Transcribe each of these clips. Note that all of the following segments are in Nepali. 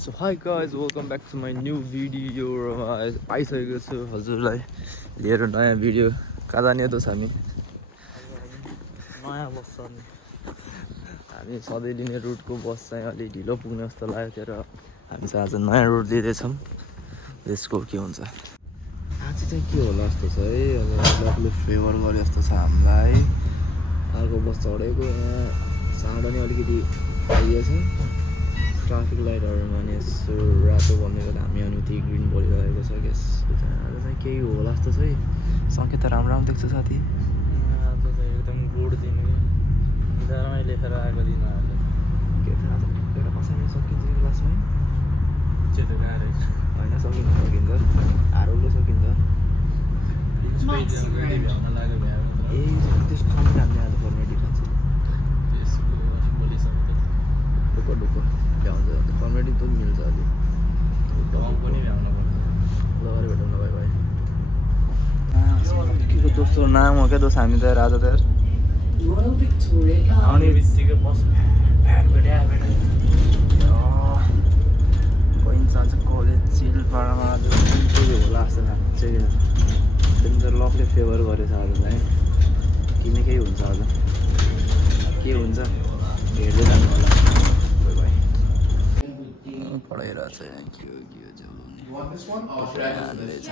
So hi guys, welcome back to my new video. आइसकेको छु हजुरलाई लिएर नयाँ भिडियो। कहाँ जाने त हामी नयाँ बस चढ्ने हामी सधैँ लिने रुटको बस चाहिँ अलि ढिलो पुग्ने जस्तो लाग्यो तर हामी चाहिँ आज नयाँ रुट लिँदैछौँ। यसको के हुन्छ आज चाहिँ के होला जस्तो छ है। अब लकले फेभर गरे जस्तो छ हामीलाई। अर्को बस चढेको यहाँ साँडो नि अलिकति आइदिएछ। ट्राफिक लाइटहरूमा नि यसो रातो बनेको हामी अनुमति ग्रिन बोलिरहेको छ। आज चाहिँ केही होला जस्तो छ है। सङ्केत राम्रो राम्रो देख्छ साथी। आज चाहिँ एकदम गुड दिन निधारमै लेखेर आएको दिन आज के थाहा छ एउटा कसैले सकिन्छ कि क्लासमा चेतो गाह्रो होइन सकिन्छ हारोले सकिन्छ। भ्याउन लाग्यो ए त्यसको सबै हामीले आज फर्मेटिभ भन्छ त्यसको बोलिसक्यो डुक्क भ्याउँछ फर्मेटिभ त मिल्छ अलि पनि भ्याउन पर्छ ल अरे भेटौँ न भाइ के को दोस्रो नाम हो क्या दोस्त हामी त राजा त आउने बित्तिकै बस भेट्या बहिनी आज कलेज चिलपाडामा आज के होला जस्तो लाग्छ। त्यही त लकले फेभर गरेछ आज चाहिँ किन केही हुन्छ आज के हुन्छ हेर्दै जानु होला। भाइ पढाइरहेछ के हो जान्दैछ।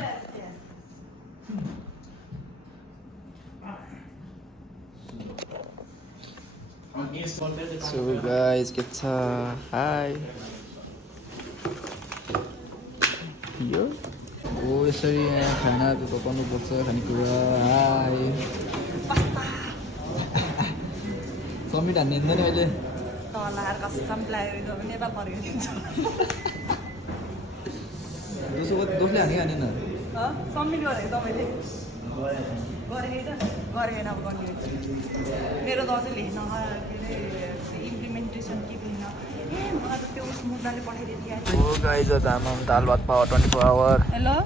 So guys, के छ हाई यो हो यसरी यहाँ खाना पकाउनु पर्छ खानेकुरा। हाई समिट हान्ने नि अहिले दोस्रो हाने हानेन सबमिट गरेको तपाईँले गरेन अब गर्ने मेरो त अझै लेख्न के अरे इम्प्लिमेन्टेसन के लेख्न मलाई त त्यो उस मुद्दाले पठाइदिएको थियो। हो गाइज आमा दाल भात पावर 24 आवर। हेलो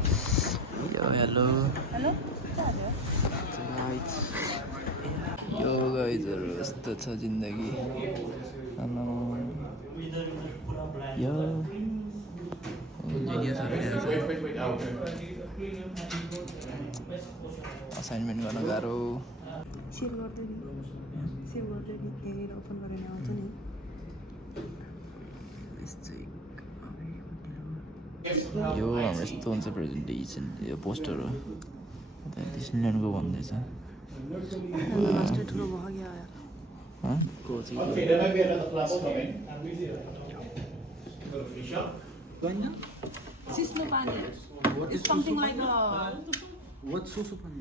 यो हेलो हेलो यो गाइजहरू यस्तो छ जिन्दगी। यो असाइनमेन्ट गर्न गाह्रो। सेभ गर्दै नि हेरेर ओपन गरेर आउँछ नि। यो हाम्रो यस्तो हुन्छ प्रेजेन्टेसन यो पोस्टर हो डिस्नील्यान्डको भन्दैछ। मास्टर ठुलो भयो क्या सिस्नो पानी It's something like a What Susu Pani?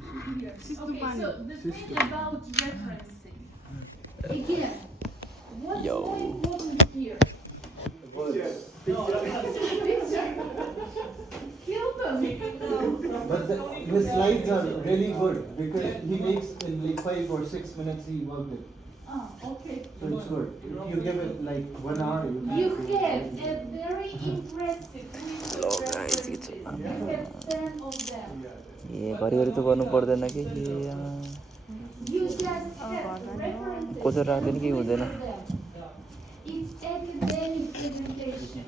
सिस्नो पानी So the thing about referencing, again, what's Yo. more important here? Kill them. But the slides are really good because he makes in like 5 or 6 minutes he worked it. Okay. So it's good. If you give it like 1 hour, You have a very impressive list Hello, of guys, references. it's- You have 10 of them. ए घरिघरि त गर्नु पर्दैन कि You just have references. Kochhar राख्दैन कि हुँदैन। of them. It's academic presentation.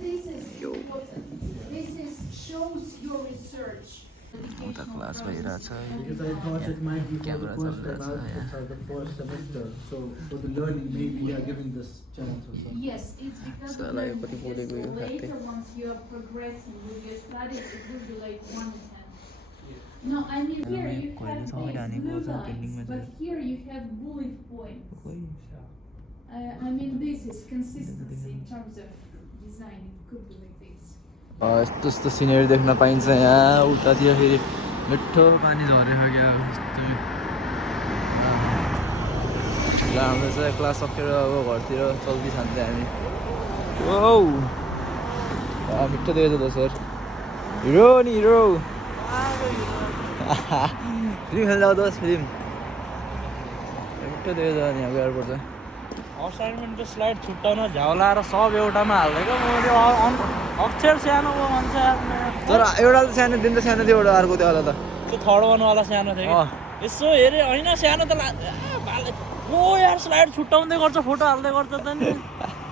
This is important. This is shows your research. उता क्लास भइरहेछ। because I thought it might be for the Camera first somewhere, semester or the first semester. So for the learning, maybe we are giving this chance or something. Yes, it's because So, of like, learning, what you because do, you have later to- once you are progressing with your studies, it will be like 1 to 10. No, I mean here you have these blue lines, but here you have bullet points. I mean this is consistency in terms of design. It could be like this. यस्तो यस्तो सिनेरी देख्न पाइन्छ यहाँ। उतातिर फेरि मिठो पानी झरेको क्या यस्तो। ल हाम्रो चाहिँ क्लास सकेर अब घरतिर चल्दैछन् हामी। ओ मिठो देखेछ त सर हिरो नि हिरो फिल्म खेल्न जाऊ दोस्त फिल्म मिठो देखेछ नि यहाँ गएर पर्छ। असाइनमेन्टको स्लाइड छुट्टाउन झ्याउलाएर सब एउटामा हाल्दै क्या म त्यो अक्षर सानो भयो भन्छ तर एउटा त सानो दिन त सानो थियो एउटा अर्को थियो होला त त्यो थर्ड वाला सानो थियो अँ। यसो हेरेँ होइन सानो त को यार स्लाइड छुट्टाउँदै गर्छ फोटो हाल्दै गर्छ त नि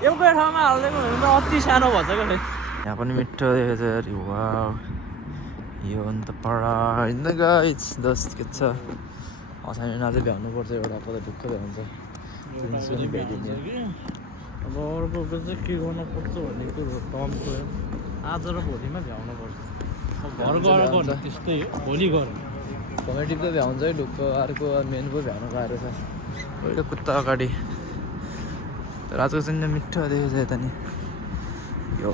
एउटै ठाउँमा हालिदिएको भने त अति सानो भन्छ क्या फेरि। यहाँ पनि मिठो देखेको छ अरे वाउ यो अन्त पढा होइन गाइस दस के छ असाइनमेन्ट अझै भ्याउनुपर्छ एउटा पद ढुक्क भ्याउँछ प्रिन्सिपल भ्याइदिने अब अर्को चाहिँ के गर्नु पर्छ भन्ने कुरो टर्मको आज र भोलिमा भ्याउनु पर्छ। घर गएर गर्नु त्यस्तै हो, भोलि गर्नु। कमेटिभ त भ्याउँछ है ढुक्क अर्को मेन पो भ्याउनु गाह्रो छ पहिलो कुत्ता अगाडि तर आजको चाहिँ मिठो देखेको छ यता नि यो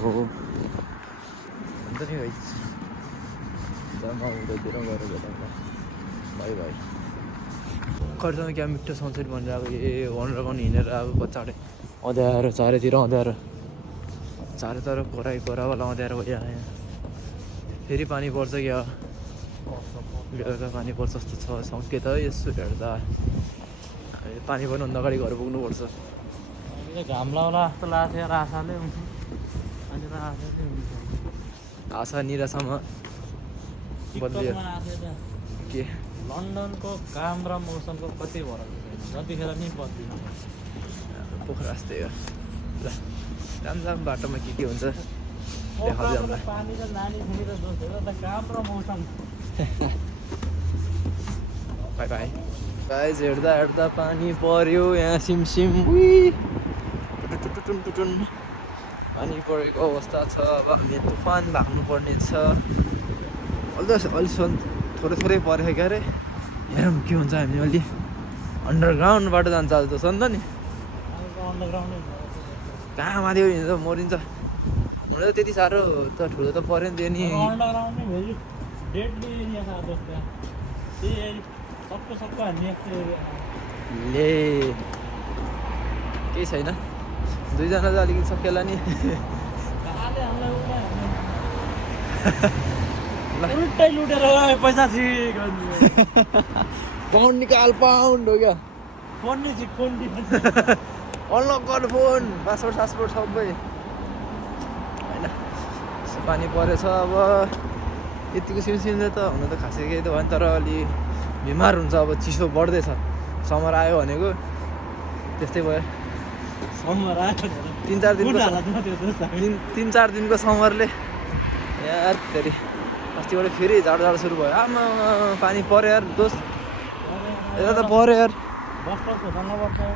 अन्त नि भाइ म उतातिर गएर भेटाउँदा भाइ भाइ खर्चमा क्या मिठो सनसेट भनेर अब अन्डरग्राउन्ड हिँडेर अब पछाडि अँध्यारो चारैतिर अँध्यारो चारैतिर कोरावाला अँध्यारो भइआयो फेरि पानी पर्छ क्या बेलुका पानी पर्छ जस्तो छ सङ्केत है यसो हेर्दा पानी पर्नुभन्दा अगाडि घर पुग्नुपर्छ घाम लाउला जस्तो लाग्थ्यो यार आशाले हुन्छ अनि त आशाले हुन्छ आशा निराशामा बदलियो के लन्डनको काम र मौसमको कति फरक छैन जतिखेर नि बद्लिन पोखरा जस्तै हो ल राम्रो बाटोमा के हुन्छ देखाउँदै हामीलाई पानी र नानी खुमी र दोष त काम र मौसम बाई बाई गाइस हेर्दा हेर्दा पानी पर्यो यहाँ सिमसिम टुटुन पानी परेको अवस्था छ अब हामी तुफान भाग्नु पर्ने छ अलिक थोरै थोरै परेको क्या अरे हेरौँ के हुन्छ हामी अलि अन्डरग्राउन्डबाट जान्छ आज त छ नि त नि कहाँ माथि हिँड्छ मरिन्छ हुन त त्यति साह्रो त ठुलो त पऱ्यो नि त्यो नि अन्डरग्राउन्डै भेरी डेडली एरिया छ जस्तो त्यही सबको हान्ने ले केही छैन दुईजना चाहिँ अलिकति सकिएला नि उल्टै लुटेर पैसा पाउन्ड निकाल पाउन्ड हो क्या फोन नि अनलक गर्नु फोन पासपोर्ट सासपोर्ट सबै होइन पानी परेछ अब यतिको सिमसिमले त हुन त खासै केही त भएन तर अलि बिमार हुन्छ अब चिसो बढ्दैछ समर आयो भनेको त्यस्तै भयो समर आयो 3-4 दिनको समरले यार फेरि अस्तिबाट फेरि जाडो सुरु भयो आमा पानी पऱ्यो यार दोस्त यता त पऱ्यो यार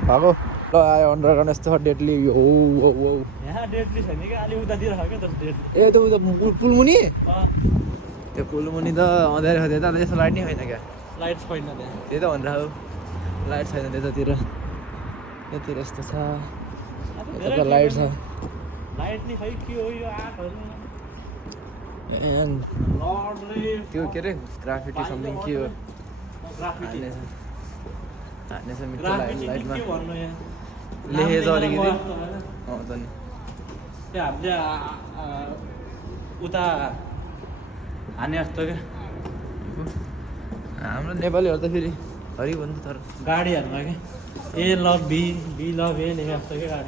भएको ल आयो अन्डरग्राउन्ड यस्तो डेडली यहाँ डेडली छैन क्या अलि उतातिर छ क्या डेडली ए त्यो उता पुलमुनि त्यो पुलमुनि त अँध्यारो छ त्यता यस्तो लाइट नै छैन क्या लाइट छैन त्यहाँ त्यही त भनेर अब लाइट छैन त्यतातिर यतातिर यस्तो छ यता लाइट छ लाइट नि खै के हो यो आँखहरू त्यो के अरे ग्राफिटी समथिङ के हो हानेछ मिठो लाइटमा लेखेछ अलिकति आउँछ नि त्यो हामीले उता हाने जस्तो क्या हाम्रो नेपालीहरू त फेरि हरि भन्नु तर गाडीहरूमा क्या ए लभ बी बी लभ ए लेखे जस्तो क्या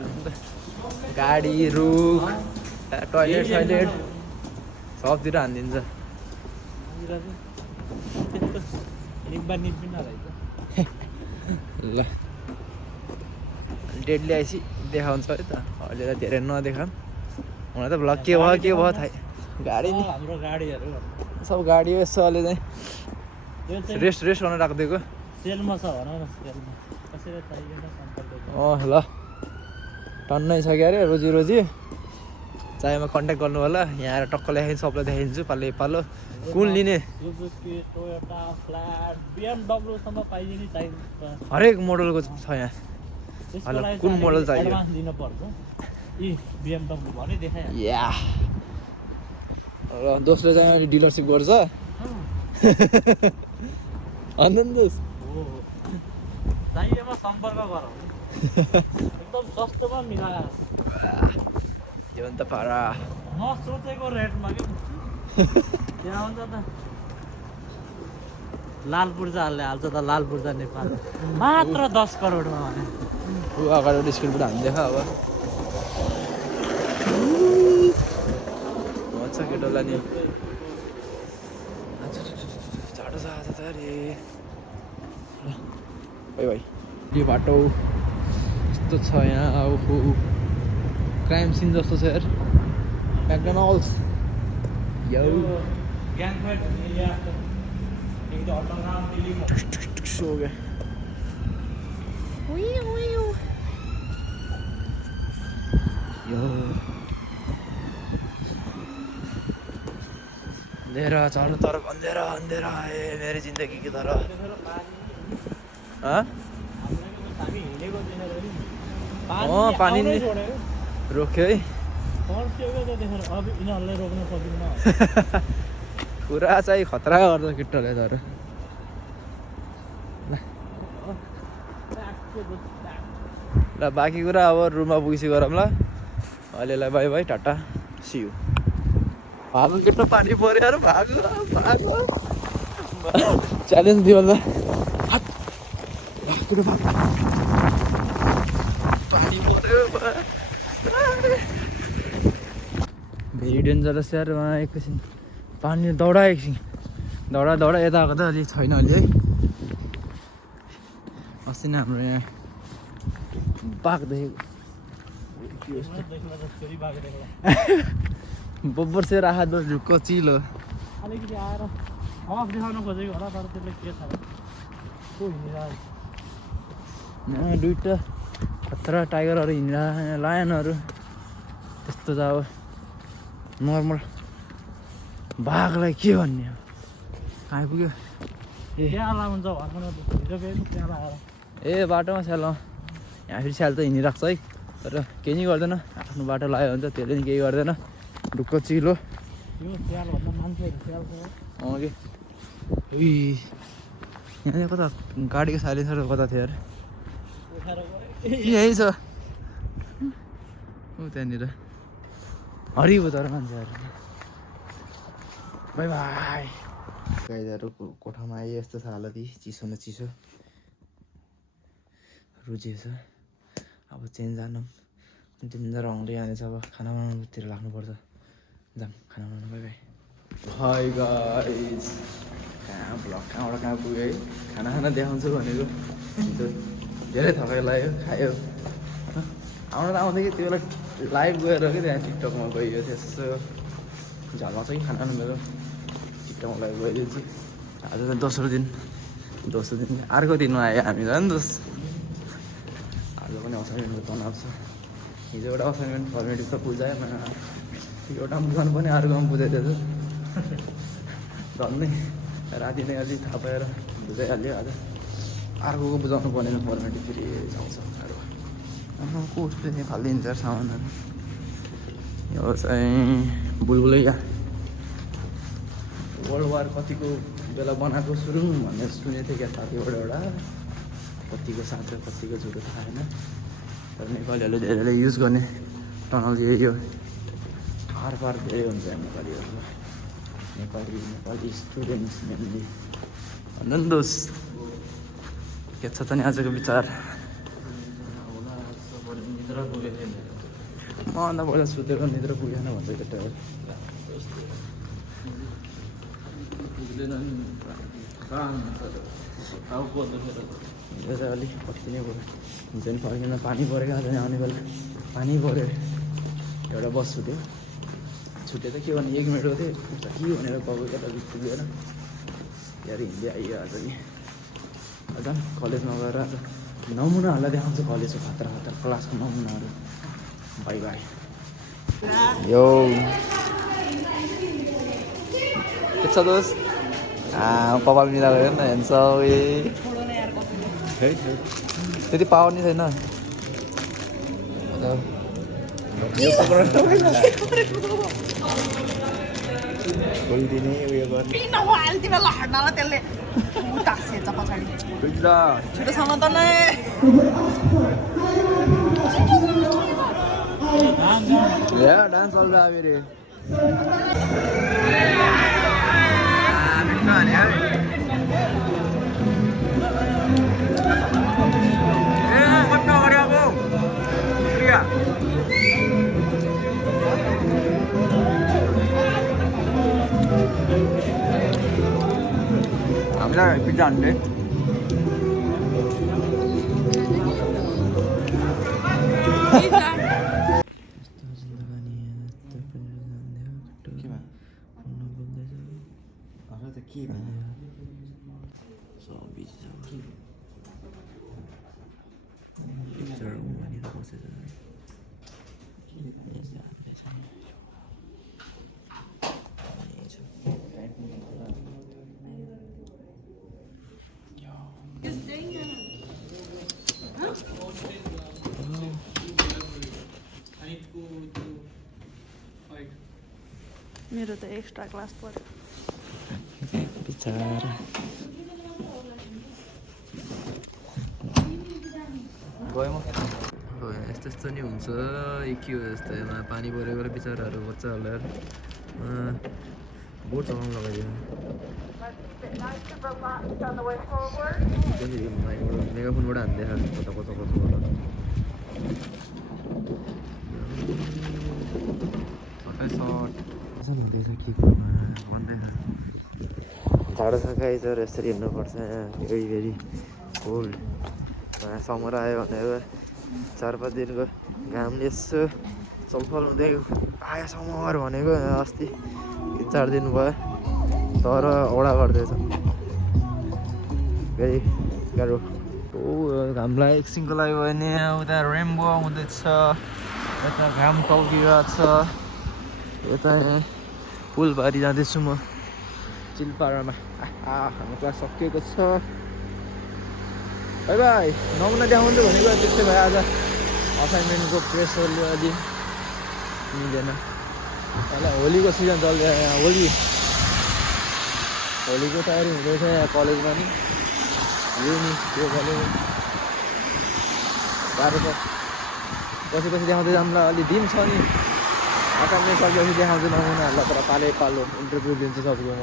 गाडी रुख टोइलेट सइलेट सबतिर हानिदिन्छ ल डेडली आएपछि देखाउँछ है त अहिले त धेरै नदेखाऊँ हुन त भ्लग के भयो थाहै गाडी नि हाम्रो गाडीहरू सब गाडी हो यसो अहिले चाहिँ रेस्ट गर्न राखिदिएको सेलमा छ भन न सेलमा कसैले चाहिएन सम्पर्क ल टन्नै छ क्या अरे रोजी चाहेमा कन्ट्याक्ट गर्नु होला यहाँ आएर टक्क ल्याइदिन्छु सबलाई देखाइदिन्छु पालो कुन लिने सुजुकी टोयोटा फ्ल्याट BMW सम्म पाइदिने चाहिन्छ हरेक मोडलको छ यहाँ हेलो कुन मोडल चाहियो एडभान्स दिनुपर्छ यी BMW भरे देखाइ या र दोस्रो चाहिँ अहिले डिलरसिप गर्छ अन्त नि दोस्त हो चाहिएमा सम्पर्क गरौँ एकदम सस्तोमा मिलाएर यो अन्त पारा नसोचेको रेटमा के त्यहाँ हुन्छ त लाल पूर्जाहरूले हाल्छ त लाल पूर्जा नेपाल मात्र 10 करोडमा भने ऊ अगाडि स्क्रिनबाट हामी देखा अब मजा केटोला नि झाडो छ आज त अरे भाइ यो बाटो यस्तो छ यहाँ अब क्राइम सिन जस्तो छ यार म्याकडोनल्ड्स यो ग्याङफाइट एरिया एक तो हटल नाम दिल्ली में सो गया यो अंधेरा चारों तरफ अंधेरा अंधेरा है मेरी जिंदगी की तरह हाँ हामी हिँडेको देखेर नि अँ, पानी आउनै नि- छोडेर रोक्यो है फर्किएको त देखेर अब यिनीहरूलाई रोक्न सकिन्न पुरा चाहिँ खतरा गर्छ केटाले तर ल बाँकी कुरा अब रुममा पुगेपछि गरौँ ल अहिलेलाई बाई बाई टाटा सियु भागो केटो पानी पऱ्यो यार भागो भागो च्यालेन्ज दियो ल केटो भाग पानी पऱ्यो भेरी डेन्जरस यार उहाँ एकैछिन पानी दौडा एकछिन दौडा दौडा यता आएको त अलि छैन अलि है अस्ति नै हाम्रो यहाँ बाघ देखेको देख्ला त फेरि बाघ देख्ला बब्बर से राखा दो ढुक्क चिलो अलिकति आएर हफ देखाउन खोजेको होला तर त्यसले के थाहा को हिँडिरहेको यहाँ दुइटा खतरा टाइगरहरू हिँडिरहेको लायनहरू त्यस्तो त अब नर्मल बाघलाई के भन्ने अब आइपुग्यो त्यहाँ हुन्छ भर्खर हिजो फेरि त्यहाँ आएर ए बाटोमा स्याल यहाँ फेरि स्याल त हिँडिरहेको छ है तर केही नि गर्दैन आफ्नो बाटो लाग्यो भने त त्यसले नि केही गर्दैन ढुक्क चिलो यो स्यालभन्दा मान्छेहरू स्याल छ अँ कि उही यहाँ कता गाडीको साइलेन्सर कता थियो यार उठाएर यही छ ऊ त्यहाँनिर हरियो तर मान्छेहरू बाई बाई गाईहरू कोठामा आए यस्तो छ हालत चिसो न चिसो रुचेछ अब चेन्ज जानु डेन्जर आउँदै जानेछ अब खाना बनाउनुतिर लाग्नुपर्छ जाम खाना बनाउनु बाई बाई हाई गाइस कहाँ ब्लग कहाँबाट कहाँ पुग्यो है खाना खाना देखाउँछु भनेको हिजो धेरै थकाइ लाग्यो खायो आउनु त आउँदै कि त्यो बेला लाइभ गएर कि त्यहाँ टिकटकमा गइयो त्यसो झलमा चाहिँ खाना मेरो टिकटकमा लाइभ गइदिन्छु आज त दोस्रो दिन अर्को दिनमा आयो हामी त नि दोस आज पनि असाइनमेन्टको तनाव छ हिजो एउटा असाइनमेन्ट फर्मेटिभ त बुझायो एउटा बुझाउनु पनि अर्कोमा बुझाइदिएछ झन्नै राति नै अलिक थाहा पाएर बुझाइहाल्यो आज अर्कोको बुझाउनु पर्ने फर्मेटिभ फेरि जाउँछ कसले फालिदिन्छ सामानहरू यो चाहिँ बुलबुलैया वर्ल्ड वार कतिको बेला बनाएको सुरु भन्ने सुनेको थिएँ क्या साथीबाट एउटा कतिको साँचो कतिको झुटो थाहा छैन तर नेपालीहरूले धेरैले युज गर्ने टनल यही हो पार धेरै हुन्छ नेपालीहरू नेपाली स्टुडेन्ट्स मेनली भन्न नि दोष के छ त नि आजको विचार निद्रा पुगेन म अन्त पहिला सुतेर निद्रा पुगेन भन्छ केटाहरू पुग्दैन हिजो चाहिँ अलिक कति नै पऱ्यो हिजो नि फर्किँदा पानी परेको आज नि आउने बेला पानी पऱ्यो एउटा बस छुट्यो त के भने 1 मिनटको थियो के भनेर पाएको केटा पुगेन यार हिँड्दै आइयो आज नि आज कलेजमा गएर आज नमुनाहरूलाई देखाउँछु कलेजको खतरा क्लासको नमुनाहरू बाई बाई यो के छ दोस्त कपाल मिला गयो नि हेर्छ त्यति पावर नि छैन खोलिदिने उयो गर्ने पिन हो आल्ती बेला हट्नला त्यसले तासेछ पछाडि छिटोसँग त नै डान्स चल रहा है मेरे हामीलाई पिज्जा हान्ने के सब बिजी छ पिक्चर भनेर बसेछ मेरो त एक्स्ट्रा क्लास पऱ्यो बिचारा गयो म यस्तो यस्तो नि हुन्छ के हो यस्तो यसमा पानी परेको र बिचराहरू बच्चाहरूलाई बोट चलाउनु लगाइदियो मेगाफोनबाट हान्दै कता कता कताबाट झाडो सकाइ त यसरी हिँड्नुपर्छ भेरी भेरी कोल्ड समर आयो भनेर 4-5 दिनको घामले यसो चलफल हुँदै आयो समर भनेको अस्ति 3-4 दिन भयो तर औडा गर्दैछ भेरी गाह्रो घामलाई एकछिनको लागि भयो भने उता रेम्बो आउँदैछ यता घाम टल्किरहेको छ यता पुलबारी जाँदैछु म चिलपाडामा हाम्रो क्लास सकिएको छ बाई बाई नमुना देखाउँछु भनेको त्यस्तै भयो आज असाइनमेन्टको प्रेसरले अलि मिलेन अहिले होलीको सिजन चल्दैछ यहाँ होलीको तयारी हुँदैछ यहाँ कलेजमा नि यो नि त्यो कलेज गाह्रो छ पछि देखाउँदै जाउँला अलि दिन छ नि असाइनमेन्ट सकेपछि देखाउँछु नमुनाहरूलाई तर पालो इन्टरभ्यू दिन्छु सबको म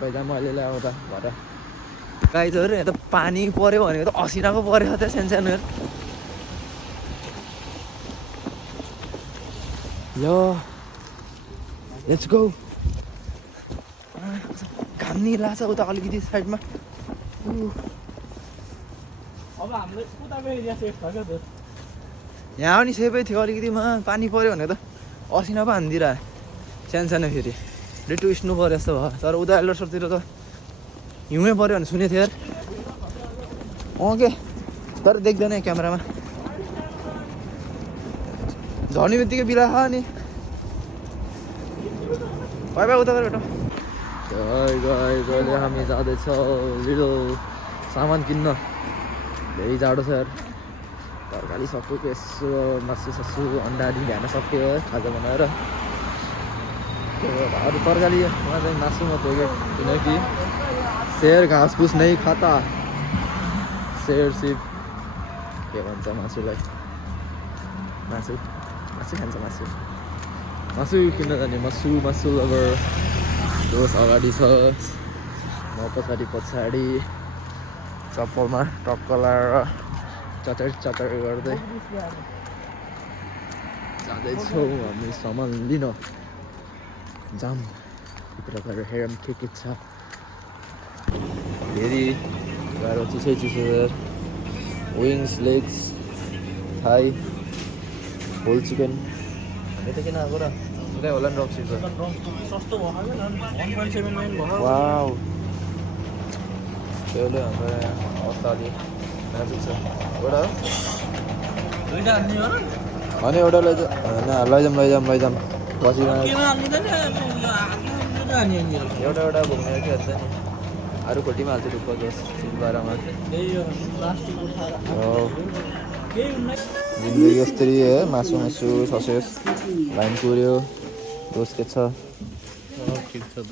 पाइजा मैले आउँदा भएर गाइजहरू यहाँ त पानी पऱ्यो भनेको त असिनाको पऱ्यो त सानोहरू यो लेट्स गो घाम नि लाग्छ उता अलिकति साइडमा अब हामीले उताको एरिया सेफ छ क्या त यहाँ पनि सेफै थियो अलिकतिमा पानी पऱ्यो भने त असिना पो हानिदिएर सानो फेरि रेटु स्नो पऱ्यो जस्तो भयो तर उता एल्डरसतिर त हिउँै पऱ्यो भने सुनेको थियो यार के तर देख्दैन क्यामेरामा झर्ने बित्तिकै बिला नि बाई बाई उता गएर गयो हामी जाँदैछौँ लिडो सामान किन्न धेरै जाडो छ यार तरकारी सक्यो यसो मासु अन्डा ढ्यान सक्यो खाजा बनाएर अरू तरकारीमा चाहिँ मासु मात्रै हो किनकि शेर घाँस फुस नै खाता शेर सिप के भन्छ मासुलाई मासु खान्छ मासु किन्न जाने मासु लभर दोस अगाडि छ म पछाडि चप्पलमा टक्क लाएर चटर गर्दै जाँदैछौँ हामी सामान लिन जाम भित्र गएर हेरौँ के छ फेरि गाह्रो चिसो wings legs thigh whole chicken हामी त किन आएको र उतै होला नि रक्सी छ सस्तो भयो 1.7 million भयो वाउ त्यसले हाम्रो अवस्था अलि नाजुक छ एउटा हो दुईटा हान्ने हो र अनि एउटा लैजाउँ बसिरह एउटा घुम्ने के हुन्छ नि अरू खोटीमा हाल्छु ढुक्क जोस् बाह्रमा जिन्दगी यस्तरी है मासु ससेस लाइन कुर्यो दोस के छ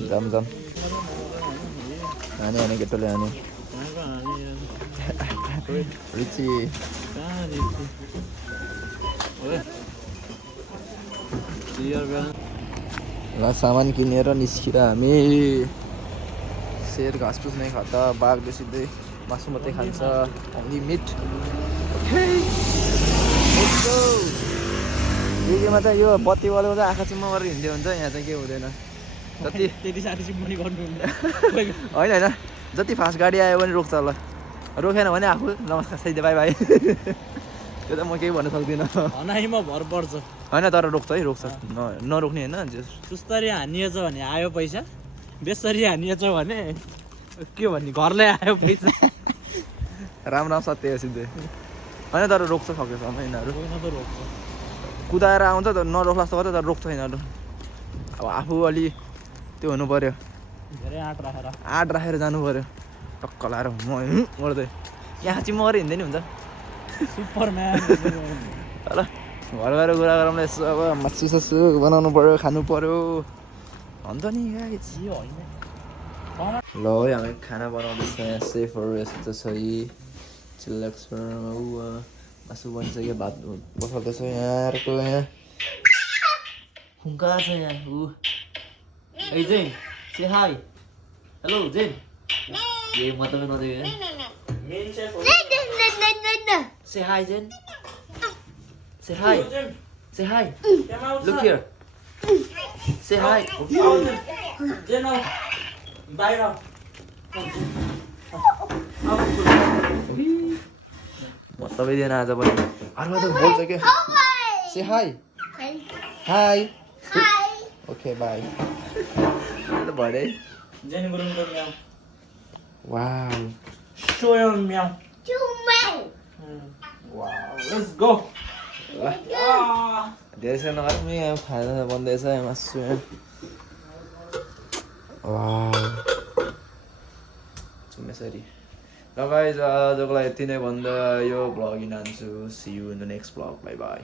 जाम हाने केटोले हाने रिची ल सामान किनेर निस्किएर हामी शेर घाँस फुस नै खाता बाघले सिधै मासु मात्रै खान्छ ओन्ली मिट दिदीमा चाहिँ यो बत्ती बलेको चाहिँ आँखा चिम्म गरेर हिँड्दै हुन्छ यहाँ चाहिँ के हुँदैन जति त्यति साह्रो चिम्मनी गर्नुहुन्न होइन जति फास्ट गाडी आयो भने रोक्छ ल रोकेन भने आफू नमस्कार सहित बाई त्यो त म केही भन्न सक्दिनँ हनाइमा भर पर्छ होइन तर रोक्छ है रोक्छ नरोक्ने होइन सुस्तरी हानिएछ भने आयो पैसा बेसरी हानिएछ भने के भन्ने घरले आयो पैसा राम राम सत्य सिधै होइन तर रोक्छ सकेसम्म यिनीहरू होइन त रोक्छ कुदाएर आउँछ तर नरोक्ला जस्तो गर्छ तर रोक्छ यिनीहरू अब आफू अलि त्यो हुनु पऱ्यो धेरै आँट राखेर आँट राखेर जानु पऱ्यो टक्क लाएर गर्दै यहाँ चाहिँ मगरी हिँड्दै नि हुन्छ सुपरम्यान ल घर गएर कुरा गरौँ न यसो अब मासु सासु बनाउनु पऱ्यो खानु पऱ्यो भन्छ नि guys। यो होइन ल है हामी खाना बनाउँदैछ यहाँ सेफहरू यस्तो छ चिल्लेक्समा ऊ मासु बनिसक्यो भात बसाउँदैछ यहाँ अर्को यहाँ खुङ्का छ यहाँ ऊ ए जेन से हाई हेलो जेन ये मतलब नदेऊ से हाई जेन से हाई से हाई लुक हियर से हाई बाहिर म सबैजना आज पनि अरूमा त बोल्छ क्या से हाई हाई ओके बाई भरे जेन गुरुङको म्याउ वाउ सोयङ म्याउ लेट्स गो धेरै छैन नगरौँ यहाँ खाना बन्दैछ यहाँ मासु यहाँ वाउ यसरी ल गाइज आजको लागि यति नै भन्दा यो भ्लग यिन हान्छु see you in the next vlog bye by